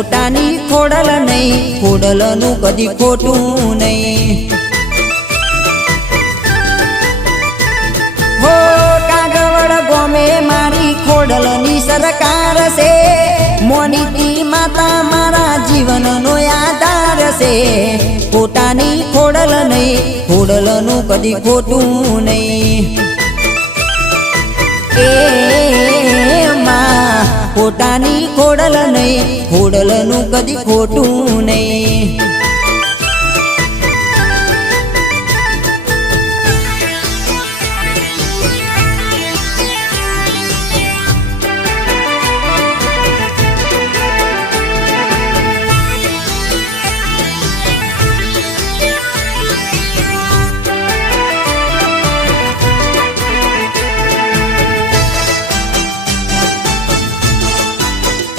પોતાની ખોડલ નહીં, ખોડલનું કદી ખોટું નહીં. હો કાગવડ ગોમે મારી ખોડલની સરકાર છે, મોનીતી માતા મારા જીવનનો આધાર છે. પોતાની ખોડલ નહીં, ખોડલનું કદી ખોટું નહીં. એ માં પોતાની ખોડલ નહીં, ખોડલનું કદી ખોટું નહીં.